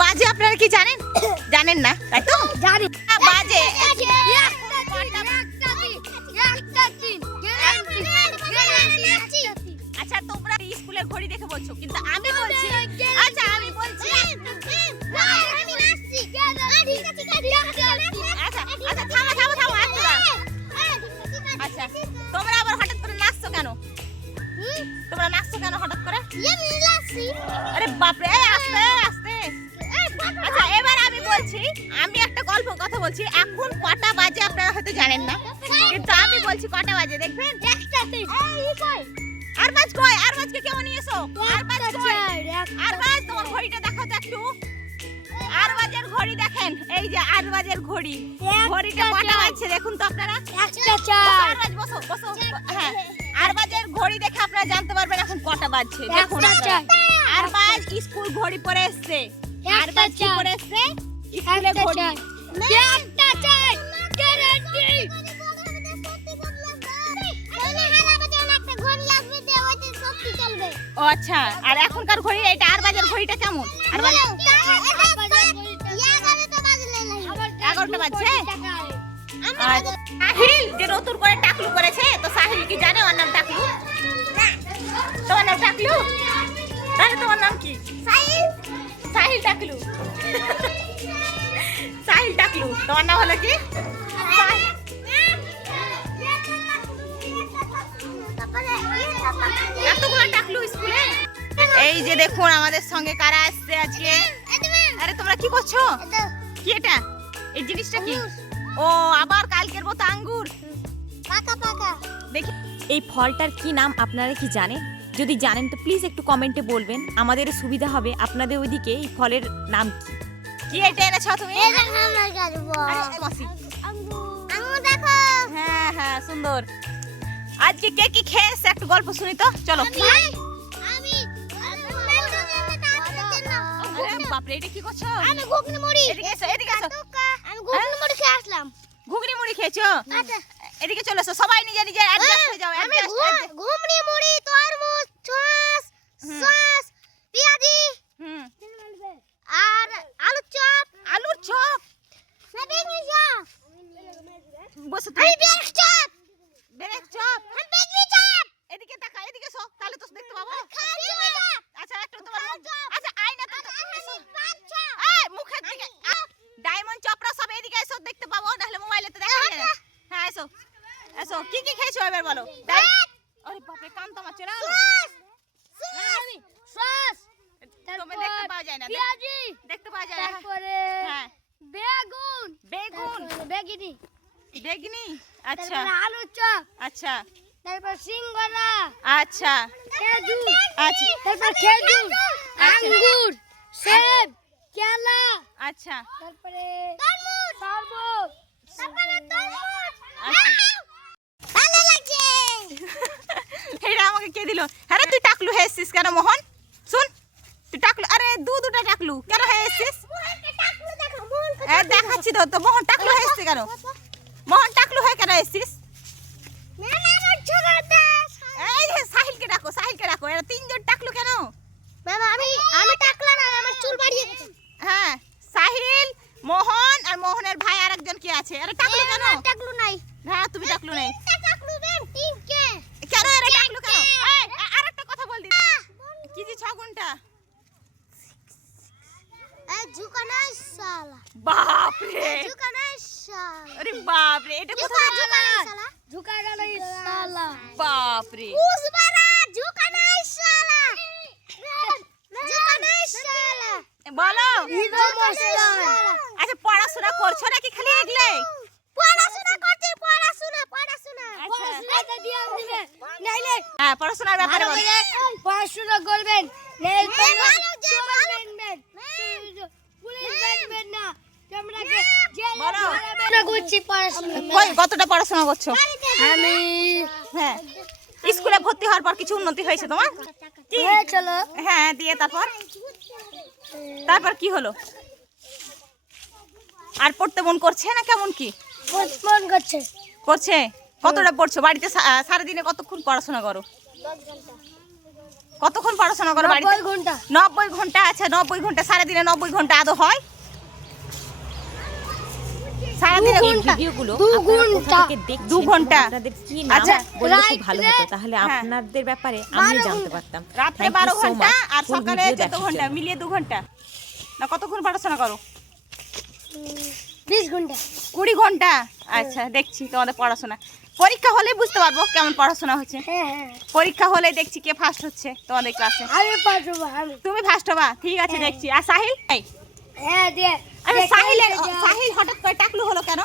বাজে আপনারা কি জানেন? জানেন না তাই তো? জানি বাজে আচ্ছা তোমরা স্কুলের ঘড়ি দেখে বলছো কিন্তু আমি বলছি আচ্ছা আমি বলছি আচ্ছা আচ্ছা থামো থামো থামো আচ্ছা তোমরা আবার হঠাৎ করে নাচছো কেন? তোমরা নাচছো কেন হঠাৎ করে? আরে বাপরে আস্তে আস্তে আচ্ছা এবার আমি বলছি আমি একটা গল্প কথা বলছি এখন কটা বাজে আপনারা হয়তো জানেন না কিন্তু আমি বলছি কটা বাজে দেখবেন আর বাজ কই আর বাজকে কেউ নিয়ে এসো আর বাজ কই আর বাজ তোমার ঘড়িটা দেখাও তো একটু আর বাজের ঘড়ি দেখেন এই যে আর বাজের ঘড়ি ঘড়িটা কটা বাজছে দেখুন তো আপনারা আর বাজ বসো বসো হ্যাঁ আর বাজের ঘড়ি দেখে আপনারা জানতে পারবেন এখন কটা বাজছে দেখুন আর বাজ স্কুল ঘড়ি পরে এসেছে আর বাজ কি পরে এসেছে স্কুলে ঘড়ি একটা চাই গ্যারান্টি ও আচ্ছা আর এখনকার ঘড়ি এটা আর বাজের ঘড়িটা কেমন আর বাজ 11টা বাজছে সাহিল যে নতুন করে টাকলু করেছে তো সাহিল কি জানে ওর নাম টাকলু তোমার নাম টাকলু তাহলে তোমার নাম কি সাহিল টাকলু সাহিল টাকলু তোমার নাম হলো কি এতগুলো টাকলু স্কুলে এই যে দেখুন আমাদের সঙ্গে কারা আসছে আজকে আরে তোমরা কি করছো কি এটা এই জিনিসটা কি ও আবার কালকের মতো আঙ্গুর পাকা পাকা দেখি এই ফলটার কি নাম আপনারা কি জানেন? যদি জানেন তো প্লিজ একটু কমেন্টে বলবেন আমাদের সুবিধা হবে আপনাদের ওইদিকে এই ফলের নাম কি কি এটা এনেছো তুমি আঙ্গুর দেখো হ্যাঁ হ্যাঁ সুন্দর আজকে কে কি খেয়েছে একটু গল্প শুনি তো চলো আমি বাপরে এটা কি করছো? আমি ঘুগনি মুড়ি এদিকে এসো এদিকে এসো আমি ঘুগনি মুড়ি খেয়ে আসলাম ঘুগনি মুড়ি খেয়েছো আচ্ছা এদিকে চলে এসো সবাই নিজে নিজে অ্যাডজাস্ট হয়ে যাও আমি ঘুগনি মুড়ি তরমুজ সস সস পেঁয়াজি হুম আর আলুর চপ আলুর চপ না বেগুনি চপ বসো আমি বেগুনি চপ বেরেক চপ আমি বেগুনি চপ এদিকে তাকা এদিকে এসো তাহলে তো দেখতে পাবো খাচ্ছি চপ আচ্ছা একটু তোমার আচ্ছা আয়না তো এসো পাঁচ চপ এই মুখের দিকে ডায়মন্ড চপরা সব এদিকে এসো দেখতে পাবো নাহলে মোবাইলে তো দেখা যায় না হ্যাঁ এসো এসো কি কি খেয়েছো এবার বলো আরে বাপরে কান তো আমার চলে সস তুমি দেখতে পাওয়া যায় না পেঁয়াজি দেখতে পাওয়া যায় না তারপরে হ্যাঁ বেগুন বেগুন বেগুনি বেগনি আচ্ছা তারপরে আলুর চপ আচ্ছা তারপর সিঙ্গারা আচ্ছা খেজুর আচ্ছা তারপর খেজুর আঙ্গুর সেব কেলা আচ্ছা তারপরে তরমুজ তারপরে তরমুজ আচ্ছা। ভালো লাগছে এটা আমাকে কে দিল আরে তুই টাকলু হেসছিস কেন মোহন শুন তুই টাকলু আরে দুটা টাকলু কেন হেসছিস দেখাচ্ছি তো তো মোহন টাকলু হেসছে কেন মোহন টাকলু হয়ে কেন এসছিস এই যে সাহিলকে ডাকো এরা তিনজন টাকলু কেন বাবা আমি টাকলা না আমার চুল বাড়িয়ে গেছে হ্যাঁ সাহিল মোহন আর মোহনের ভাই আরেকজন কি আছে আরে টাকলু কেন টাকলু নাই হ্যাঁ তুমি টাকলু নেই টাকলু দেন তিনকে কেন এরা টাকলু কেন এই আরেকটা কথা বল দি কি যে 6 ঘন্টা এ ঝুকানাই শালা বাপ রে ঝুকানাই শালা আরে বাপ রে এটা কোথায় ঝুকানাই শালা ঝুকানাই শালা বাপ রে উসবারা ঝুকানাই শালা ঝুকানাই শালা বলো নমস্কার আচ্ছা পড়াশোনা করছো নাকি খালি এগলে পড়াশোনা করতে পড়াশোনা আচ্ছা এটা দিয়ে দিবে নাইলে হ্যাঁ পড়াশোনার ব্যাপারে বল পড়াশোনা করবেন নাইলে চলবেন পুলিশ দেখবেন না তোমরাকে বলো। জেলে করছি পড়াশোনা কই কতটা পড়াশোনা করছো আমি হ্যাঁ স্কুলে ভর্তি হওয়ার পর কিছু উন্নতি হয়েছে তোমার কি চলো হ্যাঁ দিয়ে তারপর কি হলো আর পড়তে মন করছে না কেমন কি মন করছে করছে কতটা পড়ছো বাড়িতে সারাদিনে কতক্ষণ পড়াশোনা করো কতক্ষণ পড়াশোনা করো বাড়িতে? 90 ঘন্টা। 90 ঘন্টা। আচ্ছা 90 ঘন্টা, সারাদিনে 90 ঘন্টা আদৌ হয়? সারাদিনে দু ঘন্টা। ভিডিওগুলো দু আপনারা কোথা ঘন্টা। থেকে দেখছেন 2 ঘন্টা। এবং আপনাদের কি নাম আচ্ছা, বললে খুব রাইট ভালো রে। হতো, তাহলে হ্যাঁ। আপনাদের ব্যাপারে আমি 12 জানতে ঘন্টা। পারতাম। রাত্রে Thank you 12 so ঘন্টা much আর full সকালে video 14 দেখার ঘন্টা, জন্য। মিলিয়ে 2 ঘন্টা। না কতক্ষণ পড়াশোনা করো? 20 ঘন্টা। 20 ঘন্টা। আচ্ছা দেখছি তোমাদের পড়াশোনা। পরীক্ষা হলে বুঝতে পারবো কেমন পড়াশোনা হচ্ছে। হ্যাঁ হ্যাঁ পরীক্ষা হলে দেখছি কে ফার্স্ট হচ্ছে তোমাদের ক্লাসে। আমি পারবো আমি। তুমি ফার্স্ট হবা, ঠিক আছে হ্যাঁ। দেখছি। আর সাহিল? এই, হ্যাঁ দে আচ্ছা সাহিল হঠাৎ করে টাকলু হলো কেন?